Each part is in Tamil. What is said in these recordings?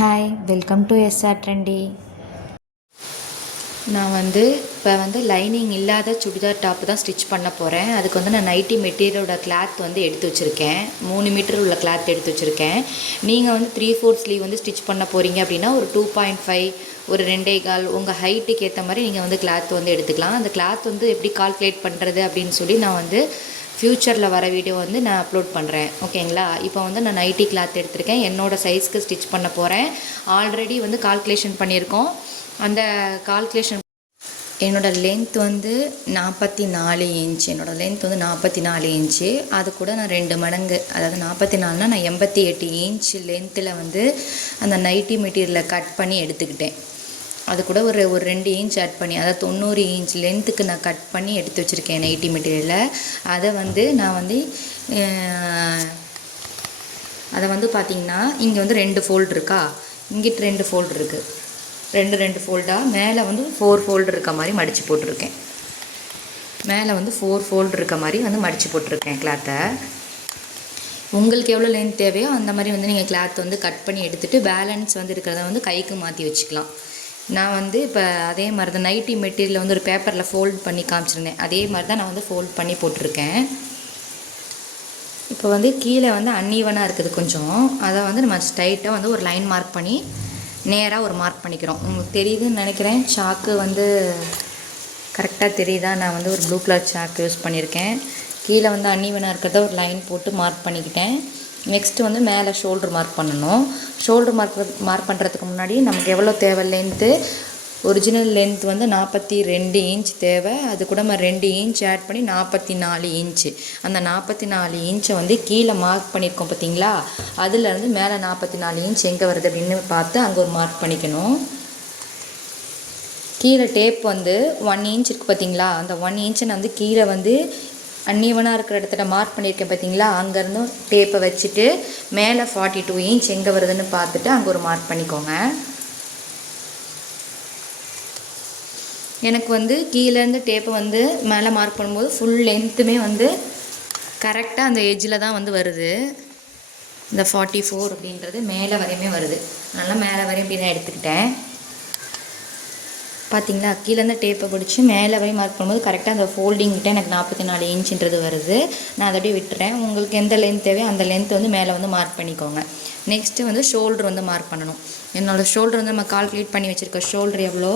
Hi welcome to SR trendy. நான் இப்போ லைனிங் இல்லாத சுடிதார் டாப்பு தான் ஸ்டிச் பண்ண போகிறேன். அதுக்கு நான் நைட்டி மெட்டீரியலோட கிளாத் எடுத்து வச்சுருக்கேன். 3 மீட்டர் உள்ள கிளாத் எடுத்து வச்சுருக்கேன். நீங்கள் 3/4 ஸ்லீவ் ஸ்டிச் பண்ண போகிறீங்க அப்படின்னா ஒரு 2.5 ஒரு 2.25 உங்கள் ஹைட்டுக்கு ஏற்ற மாதிரி நீங்கள் கிளாத் எடுத்துக்கலாம். அந்த கிளாத் எப்படி கால்குலேட் பண்ணுறது அப்படின்னு சொல்லி நான் ஃப்யூச்சரில் வர வீடியோ நான் அப்லோட் பண்ணுறேன். ஓகேங்களா? இப்போ நான் நைட்டி கிளாத் எடுத்திருக்கேன். என்னோடய சைஸ்க்கு ஸ்டிச் பண்ண போகிறேன். ஆல்ரெடி கால்குலேஷன் பண்ணியிருக்கோம். அந்த கால்குலேஷன் என்னோடய லென்த் 44 இன்ச். என்னோடய லென்த் 44 இன்ச்சு. அது கூட நான் 2 மடங்கு, அதாவது 44னா நான் 88 இன்ச் லென்த்தில் அந்த நைட்டி மெட்டீரியலை கட் பண்ணி எடுத்துக்கிட்டேன். அது கூட ஒரு 2 இன்ச் ஆட் பண்ணி, அதாவது 90 இன்ச் லென்த்துக்கு நான் கட் பண்ணி எடுத்து வச்சுருக்கேன் நைட்டி மெட்டீரியலை. அதை நான் அதை பார்த்திங்கன்னா இங்கே 2 ஃபோல்டு இருக்கா, இங்கிட்டு 2 ஃபோல்டு இருக்குது. 2 ஃபோல்டாக மேலே 4 ஃபோல்டு இருக்க மாதிரி மடித்து போட்டிருக்கேன். மேலே 4 ஃபோல்டு இருக்க மாதிரி மடித்து போட்டிருக்கேன் கிளாத்தை. உங்களுக்கு எவ்வளோ லென்த் தேவையோ அந்த மாதிரி நீங்கள் கிளாத் கட் பண்ணி எடுத்துகிட்டு பேலன்ஸ் இருக்கிறத கைக்கு மாற்றி வச்சுக்கலாம். நான் இப்போ அதே மாதிரி தான் நைட்டி மெட்டீரியலில் ஒரு பேப்பரில் ஃபோல்ட் பண்ணி காமிச்சிருந்தேன். அதே மாதிரி தான் நான் ஃபோல்ட் பண்ணி போட்டிருக்கேன். இப்போ கீழே அன்ஈவனாக இருக்குது கொஞ்சம். அதை நம்ம ஸ்ட்ரைட்டாக ஒரு லைன் மார்க் பண்ணி நேராக ஒரு மார்க் பண்ணிக்கிறோம். உங்களுக்கு தெரியுதுன்னு நினைக்கிறேன். சாக்கு கரெக்டாக தெரியுதா? நான் ஒரு ப்ளூ கலர் சாக்கு யூஸ் பண்ணியிருக்கேன். கீழே அன்ஈவனாக இருக்கிறத ஒரு லைன் போட்டு மார்க் பண்ணிக்கிட்டேன். நெக்ஸ்ட்டு மேலே ஷோல்ட்ரு மார்க் பண்ணணும். ஷோல்ட்ரு மார்க் பண்ணுறதுக்கு முன்னாடி நமக்கு எவ்வளோ தேவை லென்த்து, ஒரிஜினல் லென்த் 42 இன்ச் தேவை. அது கூட 2 இன்ச் ஆட் பண்ணி 44 இன்ச்சு. அந்த 44 இன்ச்சை கீழே மார்க் பண்ணியிருக்கோம் பார்த்தீங்களா, அதுலேருந்து மேலே 44 இன்ச் எங்கே வருது அப்படின்னு பார்த்து அங்கே ஒரு மார்க் பண்ணிக்கணும். கீழே டேப் 1 இன்ச் இருக்குது பார்த்தீங்களா, அந்த 1 இன்ச்சை நான் கீழே அன்ஈவனாக இருக்கிற இடத்துல மார்க் பண்ணியிருக்கேன் பார்த்தீங்களா, அங்கேருந்து டேப்பை வச்சுட்டு மேலே 42 இன்ச் எங்கே வருதுன்னு பார்த்துட்டு அங்கே ஒரு மார்க் பண்ணிக்கோங்க. எனக்கு கீழேருந்து டேப்பை மேலே மார்க் பண்ணும்போது ஃபுல் லென்த்துமே கரெக்டாக அந்த எட்ஜில் தான் வருது. இந்த 44 அப்படின்றது மேலே வரையுமே வருது. அதனால் மேலே வரையும் இப்படி நான் எடுத்துக்கிட்டேன். பார்த்தீங்களா, கீழேருந்து டேப்பை பிடிச்சி மேலே வரையும் மார்க் பண்ணும்போது கரெக்டாக அந்த ஃபோல்டிங்கிட்ட எனக்கு 44 இன்ச்சுன்றது வருது. நான் அதை அப்படியே விட்டுறேன். உங்களுக்கு எந்த லென்த் தேவையோ அந்த லென்த் மேலே மார்க் பண்ணிக்கோங்க. நெக்ஸ்ட்டு ஷோல்ட்ரு மார்க் பண்ணணும். என்னோடய ஷோல்ட்ரு நம்ம கால்குலேட் பண்ணி வச்சுருக்க ஷோல்ட்ரு எவ்வளோ,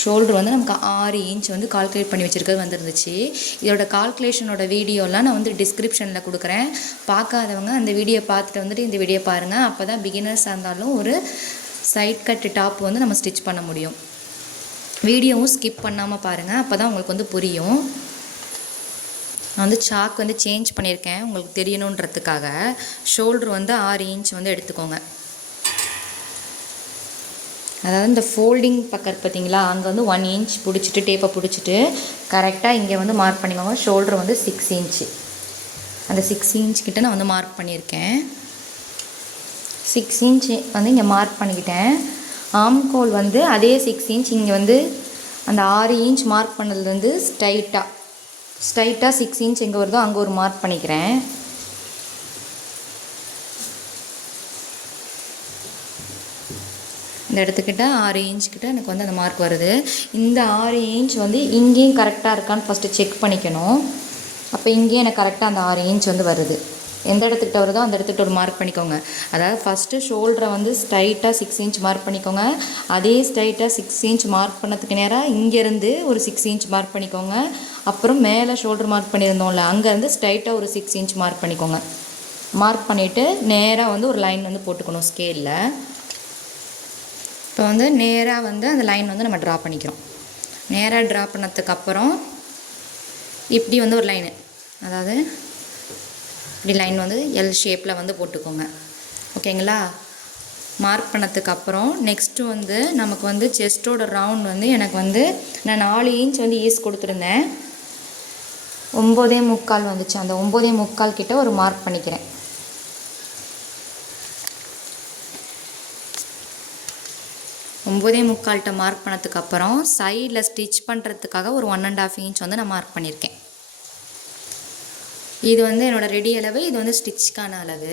ஷோல்ட்ரு நமக்கு 6 இன்ச் கால்குலேட் பண்ணி வச்சுருக்கிறது வந்துருந்துச்சு. இதோட கால்குலேஷனோட வீடியோலாம் நான் டிஸ்கிரிப்ஷனில் கொடுக்குறேன். பார்க்காதவங்க அந்த வீடியோ பார்த்துட்டு இந்த வீடியோ பாருங்கள். அப்போ தான் பிகினர்ஸாக இருந்தாலும் ஒரு சைட் கட்டு டாப் நம்ம ஸ்டிச் பண்ண முடியும். வீடியோவும் ஸ்கிப் பண்ணாமல் பாருங்கள், அப்போ தான் உங்களுக்கு புரியும். நான் சாக் சேஞ்ச் பண்ணியிருக்கேன் உங்களுக்கு தெரியணுன்றதுக்காக. ஷோல்ட்ரு 6 இன்ச் எடுத்துக்கோங்க. அதாவது இந்த ஃபோல்டிங் பக்கம் பார்த்தீங்களா, அங்கே 1 இன்ச் பிடிச்சிட்டு டேப்பை பிடிச்சிட்டு கரெக்டாக இங்கே மார்க் பண்ணிக்கோங்க. Shoulder 6 inch. அந்த 6 இன்ச் கிட்ட நான் மார்க் பண்ணியிருக்கேன். 6 இன்ச் இங்கே மார்க் பண்ணிக்கிட்டேன். ஆம்கோல் அதே 6 இன்ச் இங்கே அந்த 6 இன்ச் மார்க் பண்ணதுலேருந்து ஸ்ட்ரைட்டாக 6 இன்ச் எங்கே வருதோ அங்கே ஒரு மார்க் பண்ணிக்கிறேன். இந்த இடத்துக்கிட்ட 6 இன்ச் கிட்ட எனக்கு அந்த மார்க் வருது. இந்த 6 இன்ச் இங்கேயும் கரெக்டாக இருக்கான்னு ஃபஸ்ட்டு செக் பண்ணிக்கணும். அப்போ இங்கேயும் எனக்கு கரெக்டாக அந்த 6 இன்ச் வருது. எந்த இடத்துக்கிட்ட வருதோ அந்த இடத்துக்கிட்ட ஒரு மார்க் பண்ணிக்கோங்க. அதாவது ஃபஸ்ட்டு ஷோல்டரை ஸ்ட்ரைட்டாக 6 இன்ச் மார்க் பண்ணிக்கோங்க. அதே ஸ்ட்ரைட்டாக 6 இன்ச் மார்க் பண்ணதுக்கு நேராக இங்கேருந்து ஒரு 6 இன்ச் மார்க் பண்ணிக்கோங்க. அப்புறம் மேலே ஷோல்டர் மார்க் பண்ணியிருந்தோம்ல, அங்கேருந்து ஸ்ட்ரைட்டாக ஒரு 6 இன்ச் மார்க் பண்ணிக்கோங்க. மார்க் பண்ணிவிட்டு நேராக ஒரு லைன் போட்டுக்கணும் ஸ்கேலில். இப்போ நேராக அந்த லைன் நம்ம ட்ரா பண்ணிக்கிறோம். நேராக ட்ரா பண்ணதுக்கப்புறம் இப்படி ஒரு லைனு, அதாவது இப்படி லைன் எல் ஷேப்பில் போட்டுக்கோங்க. ஓகேங்களா? மார்க் பண்ணதுக்கப்புறம் நெக்ஸ்ட்டு நமக்கு செஸ்ட்டோட ரவுண்ட் எனக்கு நான் 4 இன்ச் ஈஸ் கொடுத்துருந்தேன். 9.25 வந்துச்சு. அந்த 9.25 கிட்ட ஒரு மார்க் பண்ணிக்கிறேன். ஒம்பதே முக்கால்கிட்ட மார்க் பண்ணதுக்கப்புறம் சைடில் ஸ்டிச் பண்ணுறதுக்காக ஒரு 1.5 இன்ச் நான் மார்க் பண்ணியிருக்கேன். இது என்னோடய ரெடி அளவு, இது ஸ்டிச்சுக்கான அளவு.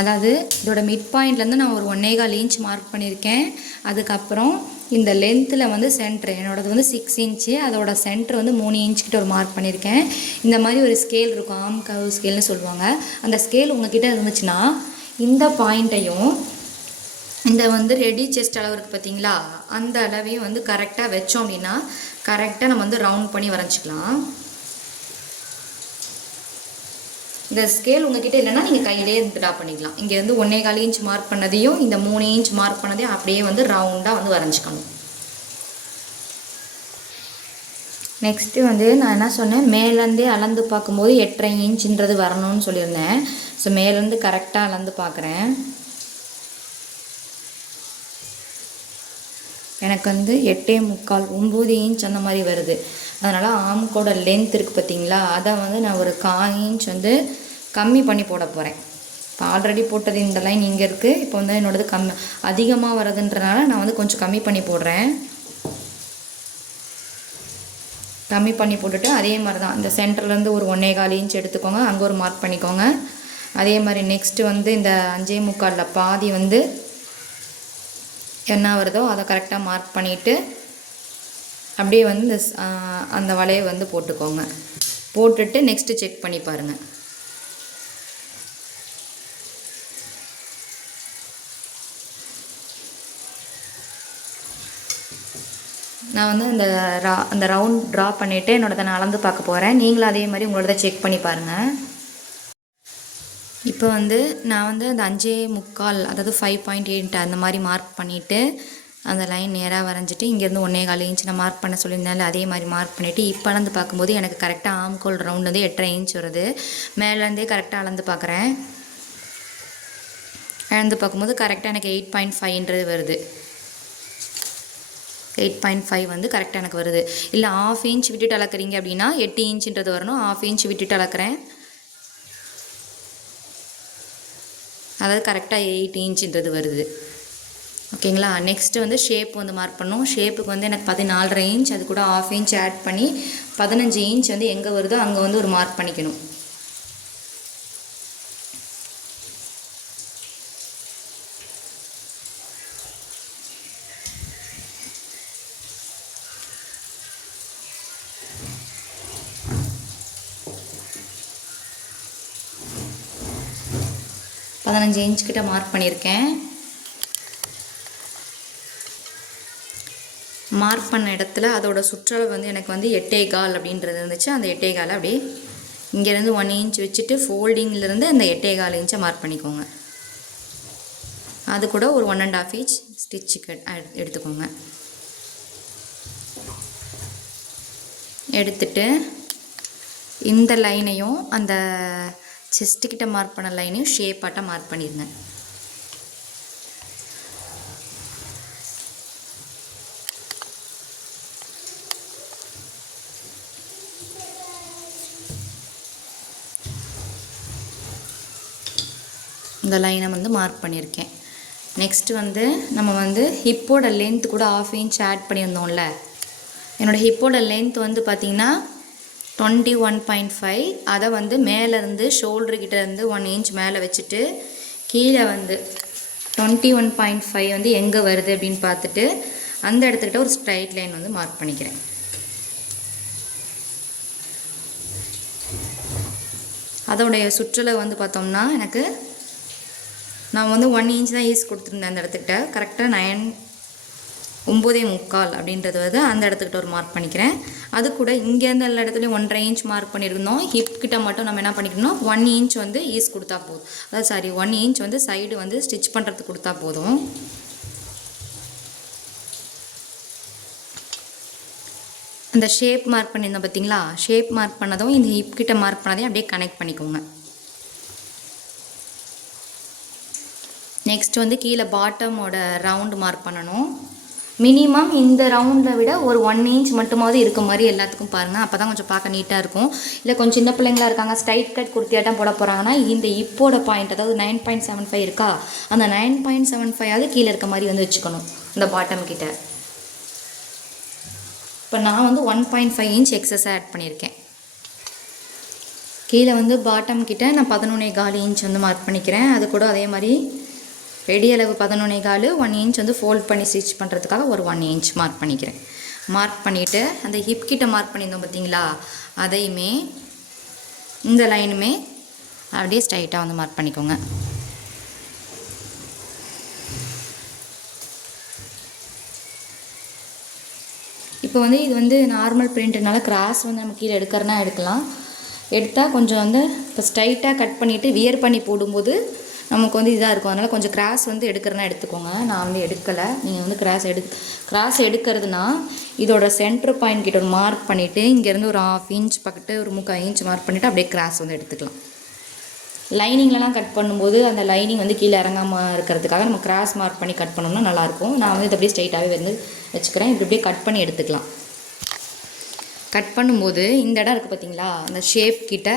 அதாவது இதோட மிட் பாயிண்ட்லேருந்து நான் ஒரு 1.25 இன்ச் மார்க் பண்ணியிருக்கேன். அதுக்கப்புறம் இந்த லென்த்தில் வந்து சென்ட்ரு என்னோடது வந்து 6 இன்ச்சு, அதோட சென்ட்ரு வந்து 3 இன்ச்சுக்கிட்ட ஒரு மார்க் பண்ணியிருக்கேன். இந்த மாதிரி ஒரு ஸ்கேல் இருக்கும், ஆம் கர்வ் ஸ்கேல்னு சொல்லுவாங்க. அந்த ஸ்கேல் உங்ககிட்ட இருந்துச்சுன்னா இந்த பாயிண்ட்டையும் இந்த வந்து ரெடி செஸ்ட் அளவு இருக்குது பார்த்தீங்களா, அந்த அளவையும் வந்து கரெக்டாக வச்சோம் அப்படின்னா கரெக்டாக நம்ம வந்து ரவுண்ட் பண்ணி வரைஞ்சிக்கலாம். இந்த ஸ்கேல் உங்ககிட்ட இல்லைன்னா நீங்கள் கையிலே இருந்து ட்ரா பண்ணிக்கலாம். இங்கே வந்து 1.25 இன்ச் மார்க் பண்ணதையும் இந்த 3 இன்ச் மார்க் பண்ணதையும் அப்படியே வந்து ரவுண்டாக வந்து வரைஞ்சிக்கணும். நெக்ஸ்ட்டு வந்து நான் என்ன சொன்னேன், மேலேருந்தே அளந்து பார்க்கும்போது 8.5 இன்ச்சுன்றது வரணும்னு சொல்லியிருந்தேன். ஸோ மேலேருந்து கரெக்டாக அளந்து பார்க்குறேன். எனக்கு வந்து 8.25 9 இன்ச் அந்த மாதிரி வருது. அதனால் ஆம்கோட லென்த் இருக்குது பார்த்தீங்களா, அதை வந்து நான் ஒரு 1/4 இன்ச் வந்து கம்மி பண்ணி போட போகிறேன். இப்போ ஆல்ரெடி போட்டது இந்த லைன் இங்கே இருக்குது. இப்போ வந்து என்னோடது அதிகமாக வருதுன்றனால நான் வந்து கொஞ்சம் கம்மி பண்ணி போடுறேன். கம்மி பண்ணி போட்டுட்டு அதே மாதிரி தான் இந்த சென்டர்லேருந்து ஒரு 1.25 இன்ச் எடுத்துக்கோங்க, அங்கே ஒரு மார்க் பண்ணிக்கோங்க. அதே மாதிரி நெக்ஸ்ட்டு வந்து இந்த 5.25 பாதி வந்து என்ன வருதோ அதை கரெக்டாக மார்க் பண்ணிவிட்டு அப்படியே வந்து இந்த அந்த வளையை வந்து போட்டுக்கோங்க. போட்டுட்டு நெக்ஸ்ட்டு செக் பண்ணி பாருங்கள். நான் வந்து அந்த ரவுண்ட் ட்ரா பண்ணிவிட்டு என்னோடதை நான் அளந்து பார்க்க போகிறேன். நீங்களும் அதே மாதிரி உங்களோட செக் பண்ணி பாருங்கள். இப்போ வந்து நான் வந்து அந்த 5.25 அதாவது 5.8 அந்த மாதிரி மார்க் பண்ணிவிட்டு அந்த லைன் நேராக வரைஞ்சிட்டு இங்கேருந்து 1.25 இன்ச் நான் மார்க் பண்ண சொல்லியிருந்தாலும் அதே மாதிரி மார்க் பண்ணிவிட்டு இப்போ அளந்து பார்க்கும்போது எனக்கு கரெக்டாக ஆம்கோல் ரவுண்ட் வந்து 8.5 இன்ச் வருது. மேலேருந்தே கரெக்டாக அளந்து பார்க்குறேன். அளந்து பார்க்கும்போது கரெக்டாக எனக்கு 8.5ன்றது வருது. 8.5 வந்து கரெக்டாக எனக்கு வருது. இல்லை 1/2 இன்ச் விட்டுட்டு அளக்குறீங்க அப்படின்னா 8 இன்ச்சுன்றது வரணும். 1/2 இன்ச் விட்டுட்டு அளக்குறேன், அதாவது கரெக்டாக 8 இன்ச்சுன்றது வருது. ஓகேங்களா. நெக்ஸ்ட்டு வந்து ஷேப் வந்து மார்க் பண்ணணும். ஷேப்புக்கு வந்து எனக்கு 14.5 இன்ச், அது கூட 1/2 இன்ச் ஆட் பண்ணி 15 இன்ச் வந்து எங்கே வருதோ அங்கே வந்து ஒரு மார்க் பண்ணிக்கணும். பதினஞ்சு இன்ச் கிட்ட மார்க் பண்ணியிருக்கேன். மார்க் பண்ண இடத்துல அதோட சுற்றளவு வந்து எனக்கு வந்து 8.25 அப்படின்றது இருந்துச்சு. அந்த 8.25 அப்படியே இங்கேருந்து 1 இன்ச் வச்சுட்டு ஃபோல்டிங்லேருந்து அந்த 8.25 இன்ச்சை மார்க் பண்ணிக்கோங்க. அது கூட ஒரு 1.5 இன்ச் ஸ்டிச்சுக்கு எடுத்துக்கோங்க. எடுத்துட்டு இந்த லைனையும் அந்த செஸ்ட்டுக்கிட்ட மார்க் பண்ண லைனையும் ஷேப்பாட்டாக மார்க் பண்ணிடுங்க. இந்த லைனை வந்து மார்க் பண்ணியிருக்கேன். நெக்ஸ்ட்டு வந்து நம்ம வந்து ஹிப்போட லென்த் கூட 1/2 இன்ச் ஆட் பண்ணியிருந்தோம்ல. என்னோடய ஹிப்போட லென்த் வந்து பார்த்திங்கன்னா 21.5. அதை வந்து மேலேருந்து ஷோல்டர்கிட்ட இருந்து 1 இன்ச் மேலே வச்சுட்டு கீழே வந்து 21.5 வந்து எங்கே வருது அப்படின்னு பார்த்துட்டு அந்த இடத்துக்கிட்ட ஒரு ஸ்ட்ரைட் லைன் வந்து மார்க் பண்ணிக்கிறேன். அதோடைய சுற்றளவு வந்து பார்த்தோம்னா எனக்கு நான் வந்து 1 இன்ச் தான் ஈஸ் கொடுத்துருந்தேன். அந்த இடத்துக்கிட்ட கரெக்டாக 9.25 அப்படின்றது வந்து அந்த இடத்துக்கிட்ட ஒரு மார்க் பண்ணிக்கிறேன். அது கூட இங்கேருந்து எல்லா இடத்துலையும் 1.5 இன்ச் மார்க் பண்ணியிருந்தோம். ஹிப் கிட்ட மட்டும் நம்ம என்ன பண்ணிக்கணும், 1 இன்ச் வந்து ஈஸ் கொடுத்தா போதும். அதாவது 1 இன்ச் வந்து சைடு வந்து ஸ்டிச் பண்ணுறதுக்கு கொடுத்தா போதும். அந்த ஷேப் மார்க் பண்ணியிருந்தோம் பார்த்தீங்களா, ஷேப் மார்க் பண்ணதும் இந்த ஹிப் கிட்ட மார்க் பண்ணதையும் அப்படியே கனெக்ட் பண்ணிக்கோங்க. நெக்ஸ்ட் வந்து கீழே பாட்டமோட ரவுண்டு மார்க் பண்ணணும். மினிமம் இந்த ரவுண்டை விட ஒரு 1 இன்ச் மட்டுமாவது இருக்க மாதிரி எல்லாத்துக்கும் பாருங்கள். அப்போ தான் கொஞ்சம் பார்க்க நீட்டாக இருக்கும். இல்லை கொஞ்சம் சின்ன பிள்ளைங்களா இருக்காங்க, ஸ்ட்ரைட் கட் குர்த்தியாட்டம் போட போகிறாங்கன்னா இந்த இப்போட பாயிண்ட் அதாவது 9.75 இருக்கா, அந்த 9.75 கீழே இருக்க மாதிரி வந்து வச்சுக்கணும் இந்த பாட்டம் கிட்ட. இப்போ நான் வந்து 1.5 இன்ச் எக்ஸஸாக ஆட் பண்ணியிருக்கேன். கீழே வந்து பாட்டம் கிட்ட நான் 11.25 இன்ச் வந்து மார்க் பண்ணிக்கிறேன். அது கூட அதே மாதிரி ரெடி அளவு 11.25 1 இன்ச் வந்து ஃபோல்ட் பண்ணி ஸ்டிச் பண்ணுறதுக்காக ஒரு 1 இன்ச் மார்க் பண்ணிக்கிறேன். மார்க் பண்ணிவிட்டு அந்த ஹிப் கிட்ட மார்க் பண்ணியிருந்தோம் பார்த்தீங்களா, அதையுமே இந்த லைனுமே அப்படியே ஸ்ட்ரைட்டாக வந்து மார்க் பண்ணிக்கோங்க. இப்போ வந்து இது வந்து நார்மல் பிரிண்ட்னால கிராஸ் வந்து நம்ம கீழே எடுக்கிறனா எடுக்கலாம். எடுத்தால் கொஞ்சம் வந்து இப்போ ஸ்ட்ரைட்டாக கட் பண்ணிவிட்டு வியர் பண்ணி போடும்போது நமக்கு வந்து இதாக இருக்கும். அதனால் கொஞ்சம் கிராஸ் வந்து எடுக்கிறனா எடுத்துக்கோங்க. நான் வந்து எடுக்கலை. நீங்கள் வந்து கிராஸ் எடுக்கிறதுனா இதோட சென்டர் பாயிண்ட் கிட்ட ஒரு மார்க் பண்ணிவிட்டு இங்கேருந்து ஒரு 1/2 இன்ச் பக்கத்து ஒரு 3/4 இன்ச் மார்க் பண்ணிவிட்டு அப்படியே கிராஸ் வந்து எடுத்துக்கலாம். லைனிங்லலாம் கட் பண்ணும்போது அந்த லைனிங் வந்து கீழே இறங்காமல் இருக்கிறதுக்காக நம்ம கிராஸ் மார்க் பண்ணி கட் பண்ணோம்னா நல்லாயிருக்கும். நான் வந்து இது அப்படியே ஸ்ட்ரைட்டாகவே வந்து வச்சுக்கிறேன். இப்படி அப்படியே கட் பண்ணி எடுத்துக்கலாம். கட் பண்ணும்போது இந்த இடம் இருக்குது பார்த்தீங்களா, அந்த ஷேப் கிட்ட,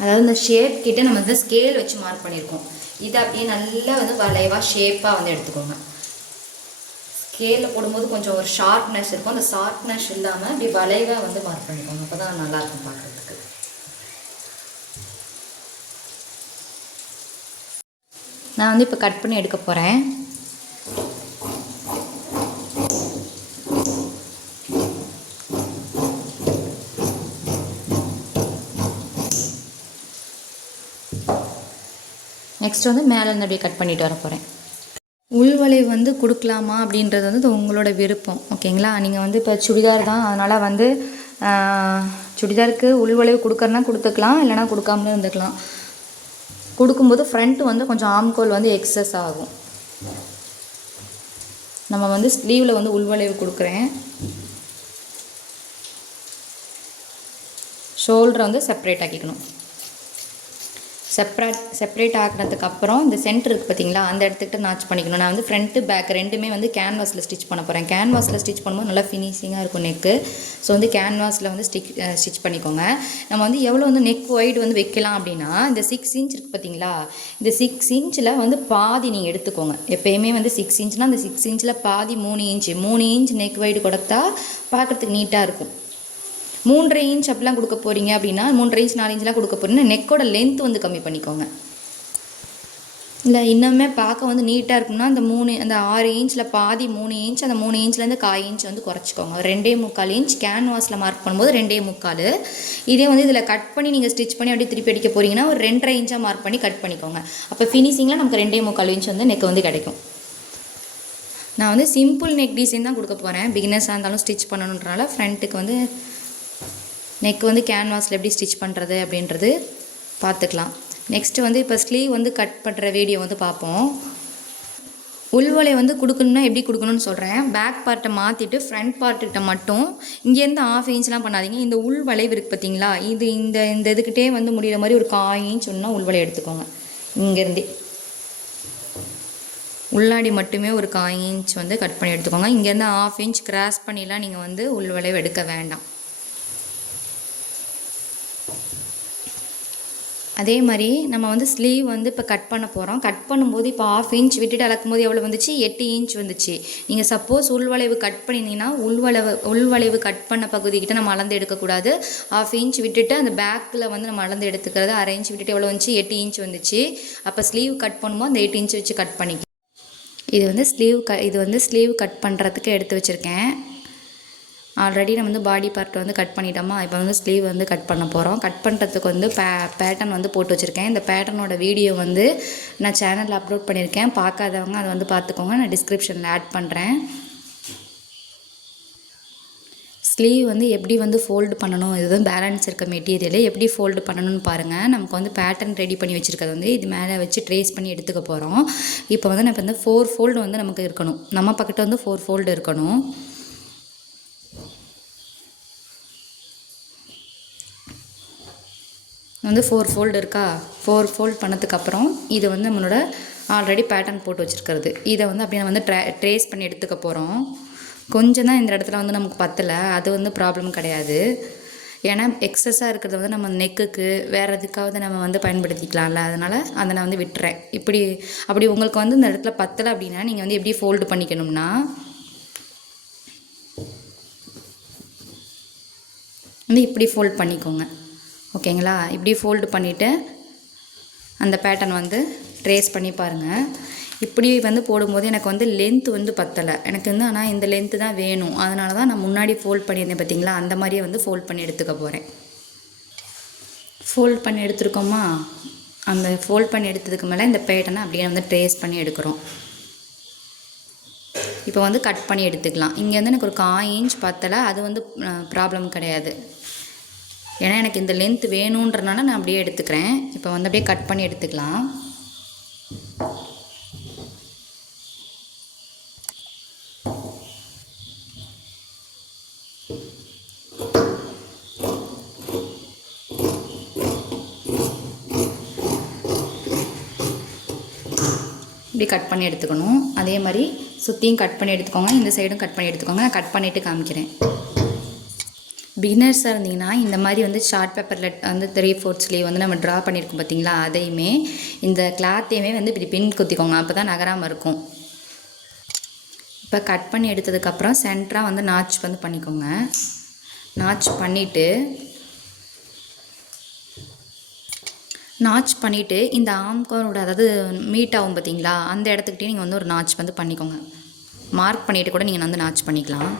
அதாவது இந்த ஷேப் கிட்ட நம்ம வந்து ஸ்கேல் வச்சு மார்க் பண்ணியிருக்கோம். இதை அப்படியே நல்லா வந்து வளைவாக ஷேப்பாக வந்து எடுத்துக்கோங்க. ஸ்கேலில் போடும்போது கொஞ்சம் ஒரு ஷார்ப்னஸ் இருக்கும். அந்த ஷார்ப்னஸ் இல்லாமல் அப்படி வளைவாக வந்து மார்க் பண்ணிக்கோங்க. அப்போ தான் நல்லாயிருக்கும் பார்க்குறதுக்கு. நான் வந்து இப்போ கட் பண்ணி எடுக்க போகிறேன். நெக்ஸ்ட் வந்து மேலேருந்து அப்படியே கட் பண்ணிட்டு வர போகிறேன். உள்வளைவு வந்து கொடுக்கலாமா அப்படின்றது வந்து உங்களோட விருப்பம். ஓகேங்களா. நீங்கள் வந்து இப்போ சுடிதார் தான், அதனால் வந்து சுடிதாருக்கு உள்வளைவு கொடுக்கறனா கொடுத்துக்கலாம், இல்லைனா கொடுக்காமலே இருந்துக்கலாம். கொடுக்கும்போது ஃப்ரண்ட்டு வந்து கொஞ்சம் ஆம்கோல் வந்து எக்ஸஸ் ஆகும். நம்ம வந்து ஸ்லீவில் வந்து உள்வளைவு கொடுக்குறேன். ஷோல்டரை வந்து செப்பரேட் ஆக்கிக்கணும். செப்பரேட் ஆகினதுக்கப்புறம் இந்த சென்டர் இருக்குது பார்த்தீங்களா, அந்த இடத்துக்கிட்ட நாச் பண்ணிக்கணும். நான் வந்து ஃப்ரண்ட்டு பேக் ரெண்டுமே வந்து கேன்வாஸில் ஸ்டிச் பண்ண போகிறேன். கேன்வாஸில் ஸ்டிச் பண்ணும்போது நல்லா ஃபினிஷிங்காக இருக்கும் நெக்கு. ஸோ வந்து கேன்வாஸில் வந்து ஸ்டிச் பண்ணிக்கோங்க. நம்ம வந்து எவ்வளோ வந்து நெக் ஒய்டு வந்து வைக்கலாம் அப்படின்னா, இந்த 6 இன்ச் இருக்குது பார்த்தீங்களா, இந்த 6 இன்ச்சில் வந்து பாதி நீங்கள் எடுத்துக்கோங்க. எப்போயுமே வந்து 6 இன்ச்னால் அந்த 6 இன்ச்சில் பாதி 3 இன்ச் நெக் ஒய்டு கொடுத்தா பார்க்குறதுக்கு நீட்டாக இருக்கும். 3.5 இன்ச் அப்படிலாம் கொடுக்க போகிறீங்க அப்படின்னா, 3.5 இன்ச் 4 இன்ச்லாம் கொடுக்க போகிறீங்கன்னா நெக்கோட லென்த் வந்து கம்மி பண்ணிக்கோங்க. இல்லை இன்னுமே பார்க்க வந்து நீட்டாக இருக்கும்னா அந்த 6 இன்ச்சில் பாதி 3 இன்ச், அந்த 3 இன்ச்லேருந்து 1/4 இன்ச் வந்து குறைச்சிக்கோங்க. 2.25 இன்ச் கேன்வாஸில் மார்க் பண்ணும்போது 2.25. இதே வந்து இதில் கட் பண்ணி நீங்கள் ஸ்டிச் பண்ணி அப்படியே திருப்பி அடிக்க போகிறீங்கன்னா ஒரு 2.5 இன்ச்சாக மார்க் பண்ணி கட் பண்ணிக்கோங்க. அப்போ ஃபினிஷிங்கில் நமக்கு 2.25 இன்ச் வந்து நெக் வந்து கிடைக்கும். நான் வந்து சிம்பிள் நெக் டிசைன் தான் கொடுக்க போகிறேன். பிகினர்ஸாக இருந்தாலும் ஸ்டிச் பண்ணணுன்றனால ஃப்ரண்ட்டுக்கு வந்து நெக் வந்து கேன்வாஸில் எப்படி ஸ்டிச் பண்ணுறது அப்படின்றது பார்த்துக்கலாம். நெக்ஸ்ட்டு வந்து இப்போ ஸ்லீவ் வந்து கட் பண்ணுற வீடியோ வந்து பார்ப்போம். உள்வளை வந்து கொடுக்கணுன்னா எப்படி கொடுக்கணும்னு சொல்கிறேன். பேக் பார்ட்டை மாற்றிட்டு ஃப்ரண்ட் பார்ட்டுக்கிட்ட மட்டும் இங்கேருந்து 1/2 இன்ச்லாம் பண்ணாதீங்க. இந்த உள்வளைவு இருக்குது பார்த்தீங்களா, இந்த இதுக்கிட்டே வந்து முடிகிற மாதிரி ஒரு 1/4 இன்ச் ஒன்றா உள்வளை எடுத்துக்கோங்க. இங்கேருந்தே உள்ளாடி மட்டுமே ஒரு 1/4 இன்ச் வந்து கட் பண்ணி எடுத்துக்கோங்க. இங்கேருந்து 1/2 இன்ச் கிராஸ் பண்ணிலாம் நீங்கள் வந்து உள்வளைவு எடுக்க வேண்டாம். அதே மாதிரி நம்ம வந்து ஸ்லீவ் வந்து இப்போ கட் பண்ண போகிறோம். கட் பண்ணும்போது இப்போ 1/2 இன்ச் விட்டுட்டு அளக்கும்போது எவ்வளோ வந்துச்சு, 8 இன்ச் வந்துச்சு. நீங்கள் சப்போஸ் உள்வளைவு கட் பண்ணிங்கன்னா உள்வளைவு கட் பண்ண பகுதிக்கிட்ட நம்ம அளந்து எடுக்கக்கூடாது. 1/2 இன்ச் விட்டுட்டு அந்த பேக்கில் வந்து நம்ம அளந்து எடுத்துக்கிறது. 1/2 இன்ச் விட்டுட்டு எவ்வளோ வந்துச்சு, 8 இன்ச் வந்துச்சு. அப்போ ஸ்லீவ் கட் பண்ணும்போது அந்த 8 இன்ச் வச்சு கட் பண்ணிக்கலாம். இது வந்து ஸ்லீவ் கட் பண்ணுறதுக்கு எடுத்து வச்சுருக்கேன். ஆல்ரெடி நம்ம வந்து பாடி பார்ட் வந்து கட் பண்ணிட்டோமா, இப்போ வந்து ஸ்லீவ் வந்து கட் பண்ண போகிறோம். கட் பண்ணுறதுக்கு வந்து பேட்டர்ன் வந்து போட்டு வச்சுருக்கேன். இந்த பேட்டர்னோட வீடியோ வந்து நான் சேனலில் அப்லோட் பண்ணியிருக்கேன். பார்க்காதவங்க அதை வந்து பார்த்துக்கோங்க. நான் டிஸ்கிரிப்ஷனில் ஆட் பண்ணுறேன். ஸ்லீவ் வந்து எப்படி வந்து ஃபோல்டு பண்ணணும், இது வந்து பேலன்ஸ் இருக்க மெட்டீரியல் எப்படி ஃபோல்டு பண்ணணும்னு பாருங்கள். நமக்கு வந்து பேட்டர்ன் ரெடி பண்ணி வச்சுருக்கிறது வந்து இது மேலே வச்சு ட்ரேஸ் பண்ணி எடுத்துக்க போகிறோம். இப்போ வந்து நம்ம வந்து 4 ஃபோல்டு வந்து நமக்கு இருக்கணும். நம்ம பக்கத்தில் வந்து 4 ஃபோல்டு இருக்கணும். வந்து 4 ஃபோல்டு இருக்கா, 4 ஃபோல்ட் பண்ணதுக்கப்புறம் இது வந்து நம்மளோட ஆல்ரெடி பேட்டர்ன் போட்டு வச்சுருக்கிறது. இதை வந்து அப்படியே வந்து ட்ரேஸ் பண்ணி எடுத்துக்க போகிறோம். கொஞ்சம் தான் இந்த இடத்துல வந்து நமக்கு பத்தலை, அது வந்து ப்ராப்ளம் கிடையாது. ஏன்னா எக்ஸஸாக இருக்கிறத வந்து நம்ம நெக்குக்கு வேறு எதுக்காவது நம்ம வந்து பயன்படுத்திக்கலாம்ல, அதனால் அதை நான் வந்து விட்டுறேன். அப்படி உங்களுக்கு வந்து இந்த இடத்துல பத்தலை அப்படின்னா நீங்கள் வந்து எப்படி ஃபோல்டு பண்ணிக்கணும்னா, வந்து இப்படி ஃபோல்ட் பண்ணிக்கோங்க. ஓகேங்களா? இப்படி ஃபோல்டு பண்ணிவிட்டு அந்த பேட்டர்ன் வந்து ட்ரேஸ் பண்ணி பாருங்கள். இப்படி வந்து போடும்போது எனக்கு வந்து லென்த் வந்து பத்தலை. எனக்கு வந்து ஆனால் இந்த லென்த்து தான் வேணும். அதனால தான் நான் முன்னாடி ஃபோல்ட் பண்ணியிருந்தேன் பார்த்தீங்களா, அந்த மாதிரியே வந்து ஃபோல்ட் பண்ணி எடுத்துக்க போகிறேன். ஃபோல்ட் பண்ணி எடுத்துருக்கோமா, அந்த ஃபோல்ட் பண்ணி எடுத்ததுக்கு மேலே இந்த பேட்டர்னை அப்படியே வந்து ட்ரேஸ் பண்ணி எடுக்கிறோம். இப்போ வந்து கட் பண்ணி எடுத்துக்கலாம். இங்கே வந்து எனக்கு ஒரு 1/4 இன்ச் பத்தலை, அது வந்து ப்ராப்ளம் கிடையாது. ஏன்னா எனக்கு இந்த லென்த் வேணுன்றனால நான் அப்படியே எடுத்துக்கிறேன். இப்போ வந்து அப்படியே கட் பண்ணி எடுத்துக்கலாம். இப்படி கட் பண்ணி எடுத்துக்கணும். அதே மாதிரி சுற்றியும் கட் பண்ணி எடுத்துக்கோங்க, இந்த சைடும் கட் பண்ணி எடுத்துக்கோங்க. நான் கட் பண்ணிவிட்டு காமிக்கிறேன். பிகினர்ஸாக இருந்தீங்கன்னா இந்த மாதிரி வந்து ஷார்ட் பேப்பரில் வந்து 3/4 ஸ்லீவ் வந்து நம்ம ட்ரா பண்ணியிருக்கோம் பார்த்தீங்களா, அதையுமே இந்த கிளாத்தையுமே வந்து இப்படி பின் குத்திக்கோங்க. அப்போ தான் நகராமல் இருக்கும். இப்போ கட் பண்ணி எடுத்ததுக்கப்புறம் சென்டராக வந்து நாச் வந்து பண்ணிக்கோங்க. நாச் பண்ணிவிட்டு இந்த ஆம்கோனோட அதாவது மீட் ஆகும் பார்த்தீங்களா, அந்த இடத்துக்கிட்டே நீங்கள் வந்து ஒரு நாச் வந்து பண்ணிக்கோங்க. மார்க் பண்ணிவிட்டு கூட நீங்கள் வந்து நாச் பண்ணிக்கலாம்.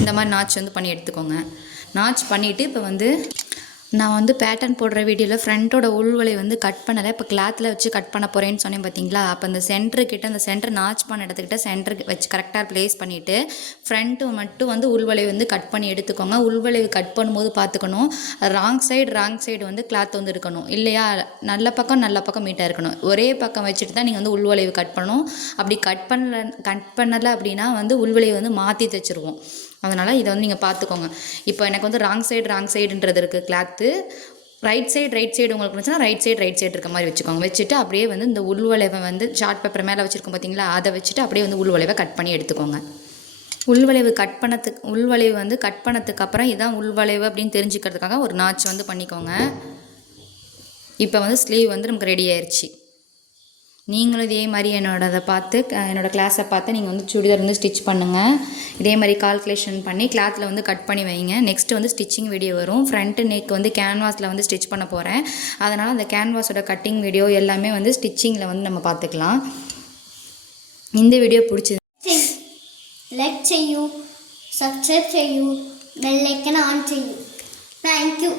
இந்த மாதிரி நாச் வந்து பண்ணி எடுத்துக்கோங்க. நாச் பண்ணிவிட்டு இப்போ வந்து நான் வந்து பேட்டர்ன் போடுற வீடியோவில் ஃப்ரண்ட்டோட உள்வலை வந்து கட் பண்ணலை. இப்போ கிளாத்தில் வச்சு கட் பண்ண போகிறேன்னு சொன்னேன் பார்த்தீங்களா, அப்போ அந்த சென்டர்கிட்ட அந்த சென்டர் நாச் பண்ண இடத்துக்கிட்ட சென்டருக்கு வச்சு கரெக்டாக ப்ளேஸ் பண்ணிவிட்டு ஃப்ரண்ட்டு மட்டும் வந்து உள்வலை வந்து கட் பண்ணி எடுத்துக்கோங்க. உள்வளைவு கட் பண்ணும்போது பார்த்துக்கணும், ராங் சைடு வந்து கிளாத் வந்து இருக்கணும் இல்லையா, நல்ல பக்கம் மீட்டாக இருக்கணும். ஒரே பக்கம் வச்சுட்டு தான் நீங்கள் வந்து உள்வளைவு கட் பண்ணணும். அப்படி கட் பண்ணலை அப்படின்னா வந்து உள்வளைவு வந்து மாற்றி தைச்சிருவோம். அதனால் இதை வந்து நீங்கள் பார்த்துக்கோங்க. இப்போ எனக்கு வந்து ராங் சைடுன்றது இருக்குது கிளாத்து. ரைட் சைடு உங்களுக்கு இருந்துச்சுன்னா ரைட் சைடு இருக்க மாதிரி வச்சுக்கோங்க. வச்சுட்டு அப்படியே வந்து இந்த உள்வளைவை வந்து ஷார்ட் பேப்பர் மேலே வச்சுருக்கோம் பார்த்தீங்களா, அதை வச்சுட்டு அப்படியே வந்து உள்வளைவை கட் பண்ணி எடுத்துக்கோங்க. உள்வளைவு வந்து கட் பண்ணதுக்கு அப்புறம் இதான் உள்வளைவு அப்படின்னு தெரிஞ்சுக்கிறதுக்காக ஒரு நாச் வந்து பண்ணிக்கோங்க. இப்போ வந்து ஸ்லீவ் வந்து நமக்கு ரெடி ஆயிடுச்சு. நீங்களும் இதே மாதிரி என்னோடய கிளாஸை பார்த்து நீங்கள் வந்து சுடிதார் வந்து ஸ்டிச் பண்ணுங்கள். இதே மாதிரி கால்குலேஷன் பண்ணி கிளாத்தில் வந்து கட் பண்ணி வைங்க. நெக்ஸ்ட்டு வந்து ஸ்டிச்சிங் வீடியோ வரும். ஃப்ரண்ட் நெக் வந்து கேன்வாஸில் வந்து ஸ்டிச் பண்ண போகிறேன். அதனால் அந்த கேன்வாஸோட கட்டிங் வீடியோ எல்லாமே வந்து ஸ்டிச்சிங்கில் வந்து நம்ம பார்த்துக்கலாம். இந்த வீடியோ பிடிச்சது ലൈക്ക് ചെയ്യൂ, സബ്സ്ക്രൈബ് ചെയ്യൂ, ബെൽ ഐക്കൺ ഓൺ ചെയ്യൂ. Thank you.